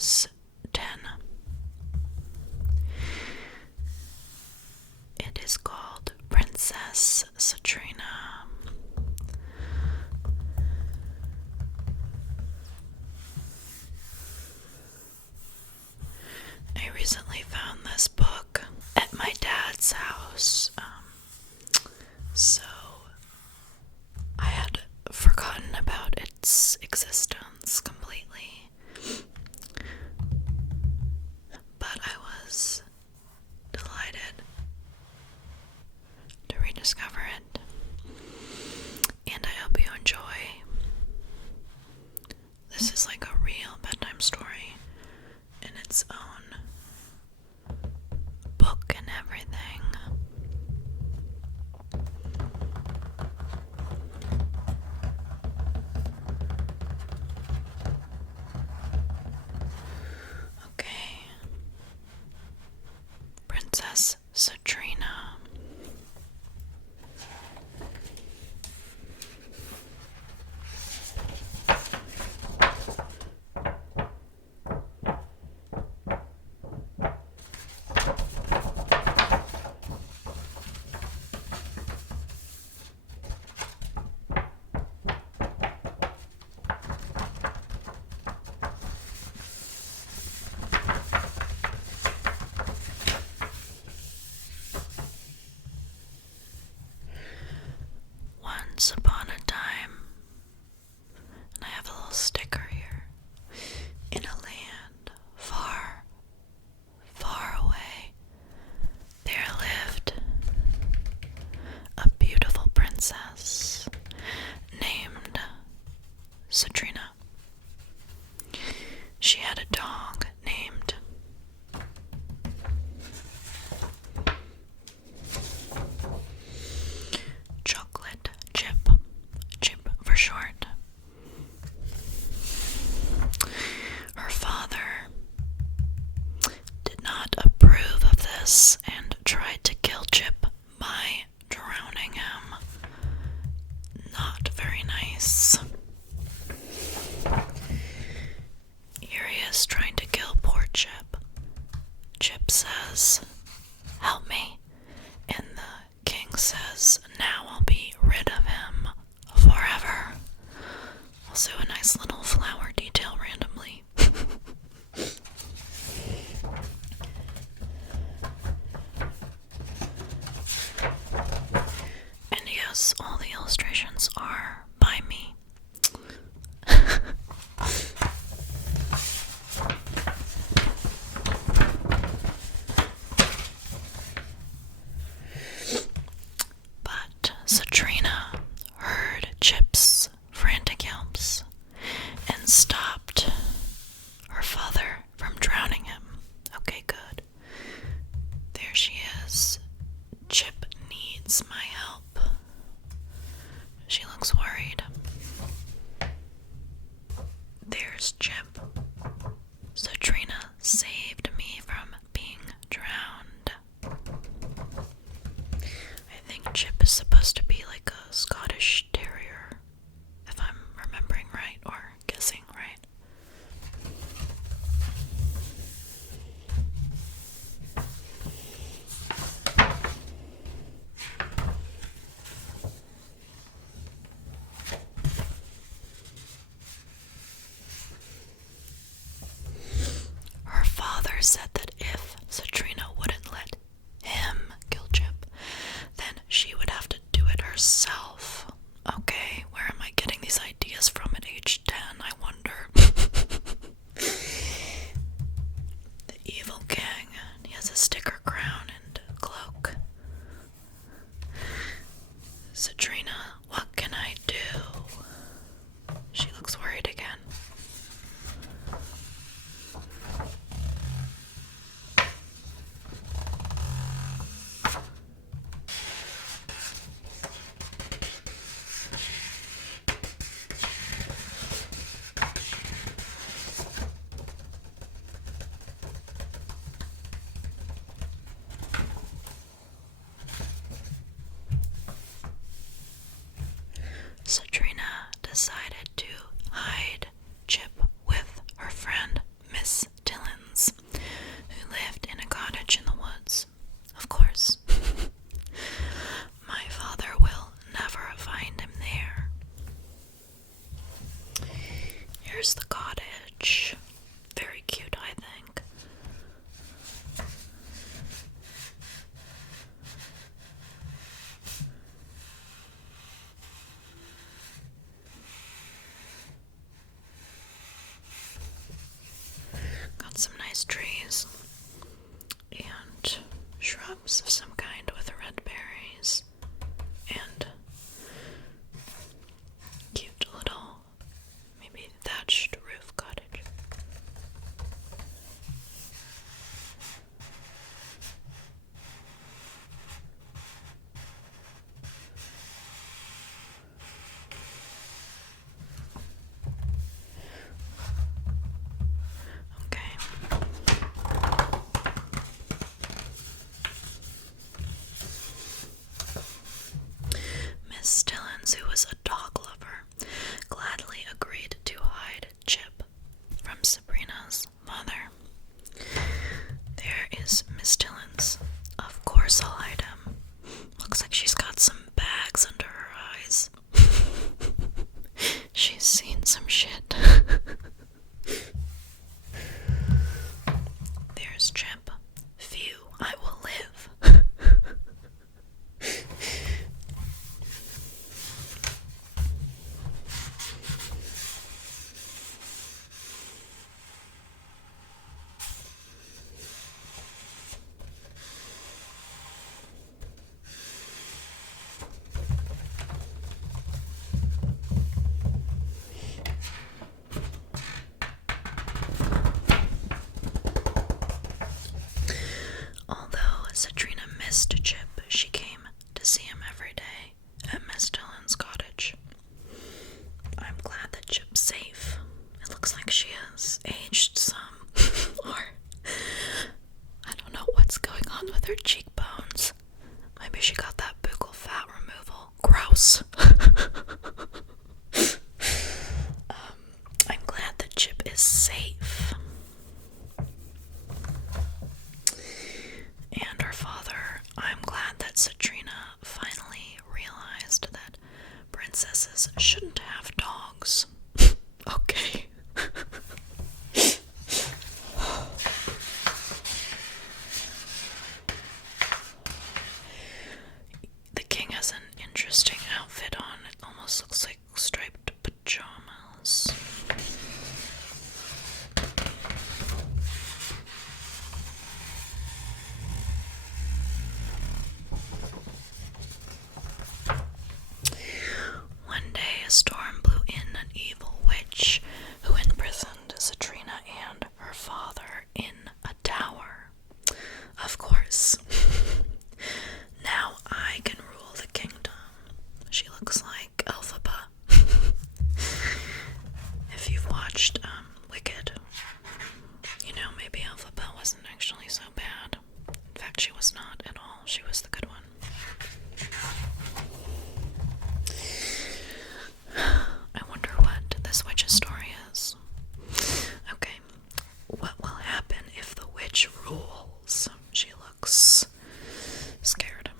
was 10. It is called Princess Satrina. I recently found this book at my dad's house, so I had forgotten about its existence completely, but I was delighted to rediscover it, and I hope you enjoy. This is like a real bedtime story in its own book and everything. Okay. Princess Satrina. Once upon a time, and I have a little sticker here, in a land far, far away, there lived a beautiful princess named Satrina. She had a dog named Chocolate Chip, Chip for short. Her father did not approve of this and tried to kill Chip by drowning him. Not very nice. Here he is trying to kill poor Chip. Chip says, "Help me." And the king says, "Now I'll be rid of him forever." Also a nice little flower detail randomly. And yes, all the illustrations are by me. But Satrina heard Chip's frantic yelps and stopped her father from drowning him. Okay, good. There she is. Chip needs my help. She looks worried. There's Chip. Satrina saved me from being drowned. I think Chip is supposed to be like a Scottish terrier, if I'm remembering right or guessing right. here's the cottage. Very cute, I think. Got some nice trees and shrubs of some kind with red berries and cute little, maybe thatched roof cottage. Okay. Miss Stillins, who was a dog lover, gladly agreed to hide Chip from Sabrina's mother. There is Miss Stillins. Of course I'll hide him. Looks like she's got some bags under her eyes. She's seen some shit. There's Chip. Phew, I will live. Although Satrina missed Chip, she came to see him every day at Miss Dillon's cottage. I'm glad that Chip's safe. It looks like she has aged some. Or I don't know what's going on with her cheekbones. Maybe she got that buccal fat removal. Gross. I'm glad that Chip is safe. And her father, I'm glad that Satrina finally realized that princesses shouldn't have dogs. Okay. The king has an interesting outfit on. It almost looks like striped pajamas. One day, a storm blew in an evil witch who imprisoned Satrina and her father in a tower. Of course. Now I can rule the kingdom. She looks like Elphaba. If you've watched Wicked, you know maybe Elphaba wasn't actually so bad. In fact, she was not at all. She was the good one. I wonder what this witch's story is. Okay, what will happen if the witch rules? She looks scared.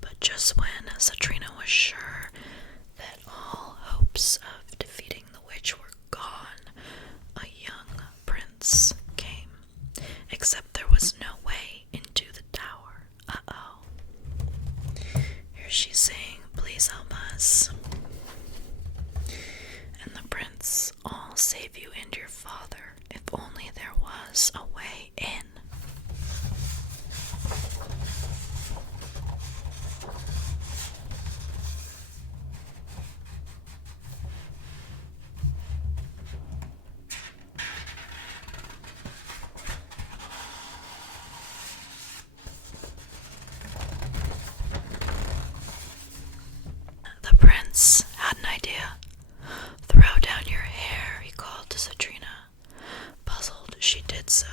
But just when Satrina was sure that all hopes of defeating the witch were gone, a young prince came. Except there was no way into the tower. Uh-oh. Here she's saying, please help us. And the prince, I'll save you and your father if only there was a way in. The prince had an idea. Throw down your hair, he called to Satrina. Puzzled, she did so,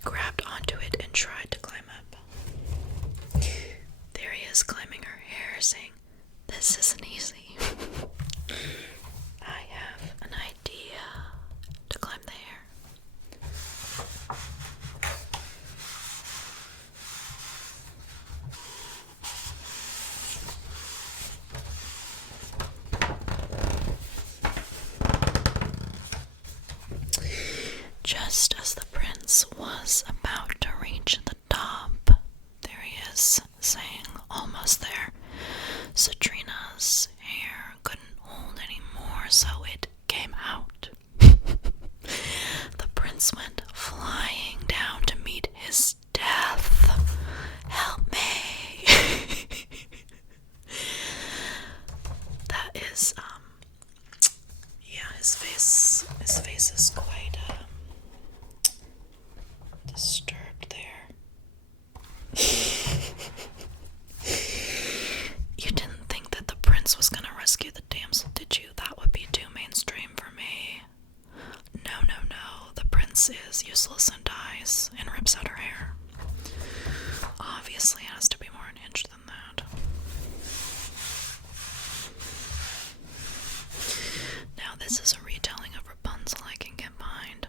he grabbed onto it and tried to climb up. There he is, climbing her hair, saying, "This isn't easy." I have an idea to climb the hair. Just as the prince was about to reach the top, there he is, saying, "Almost there." Satrina's hair couldn't hold any more, so it came out. The prince went flying down to meet his death. Help me! That is, yeah, his face is quite, disturbed there. You didn't think that the prince was gonna rescue the damsel, did you? That would be too mainstream for me. No. The prince is useless and dies and rips out her hair. Obviously, it has to be more unhinged than that. Now, this is a retelling of Rapunzel I can get behind.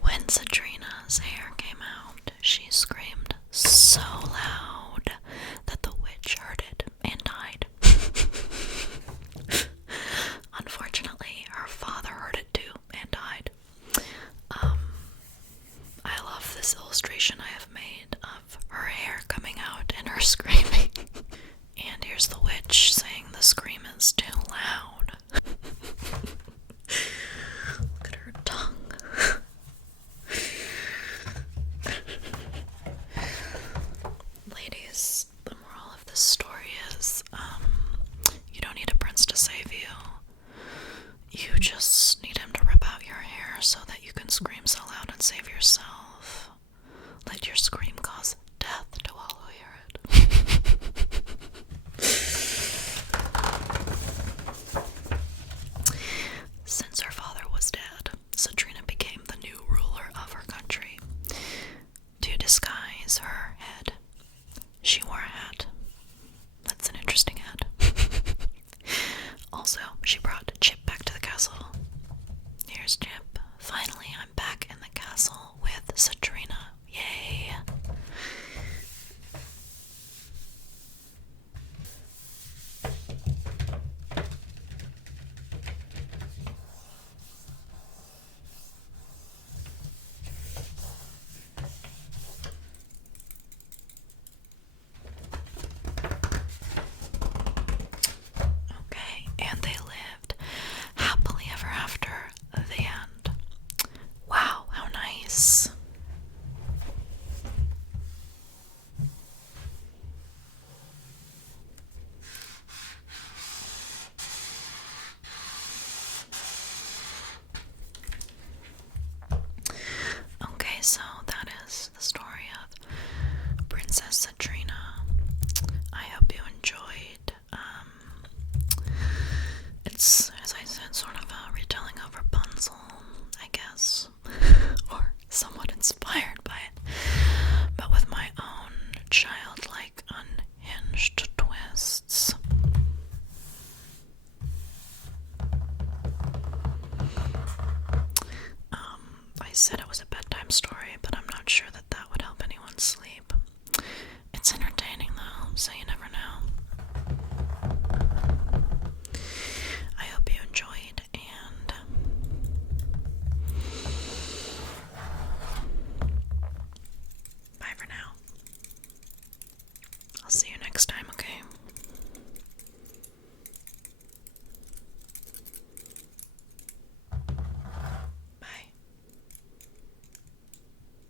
When Satrina's hair came out, she screamed so loud that the witch heard it and died. Unfortunately, her father heard it too and died. I love this illustration I have made of her hair coming out and her screaming. And here's the witch saying the scream is too loud. Look at her tongue. Ladies, the moral of this story is, you don't need a prince to save you. You just need him to rip out your hair so that you can scream so loud and save yourself. Let your scream cause death to all who hear it. Since her father was dead, Satrina became the new ruler of her country. To disguise her head, she wore a hat. That's an interesting hat. Also, she brought Chip back to the castle. Here's Chip. Finally, I'm back in the castle with Satrina. Yay! Okay, and they lived happily ever after. The end. Wow, how nice. Okay, so that is the story of Princess Satrina. I hope you enjoyed. It's, as I said, sort of a retelling of Rapunzel, I guess, or somewhat inspired by it, but with my own childlike, unhinged twists. I said it was a bedtime story, but I'm not sure that